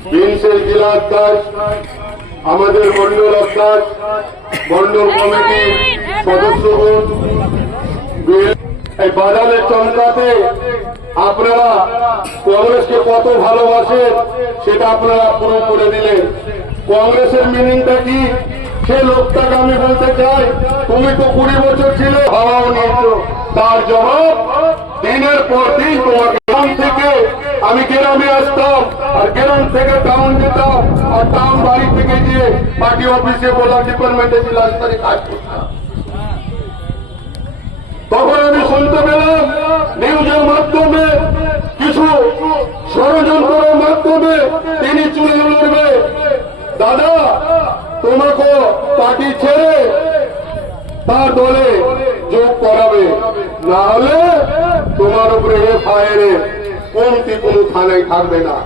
বিংশের জেলা অধ্যক্ষ, আমাদের মন্ডল অধ্যক্ষ, মন্ডল কমিটির সদস্যগণ, এই বাজারে চমকাতে আপনারা কংগ্রেসকে কত ভালোবাসেন সেটা আপনারা প্রুভ করে দিলেন। কংগ্রেসের মিনিংটা কি সে লোকটাকে আমি বলতে চাই, তুমি তো 20 বছর ছিল, হাওয়াও নিয়েছ, তার জবাব দিনের পর দিন তোমাকে গ্রাম থেকে আমি গ্রামে আসতাম আর গ্রাম থেকে টাউন যেতাম আর টাউন বাড়ি থেকে গিয়ে পার্টি অফিসে বলা ডিপার্টমেন্টে জেলা স্তরে কাজ করতাম। তখন আমি শুনতে পেলাম নিউজের মাধ্যমে কিছু ষড়যন্ত্রের মাধ্যমে তিনি চুরি লড়বে, দাদা তোমাকে পার্টি ছেড়ে তার দলে যোগ করাবে, না হলে তোমার উপরে এফআইআর কমতি কোনো থানায় থাকবে না।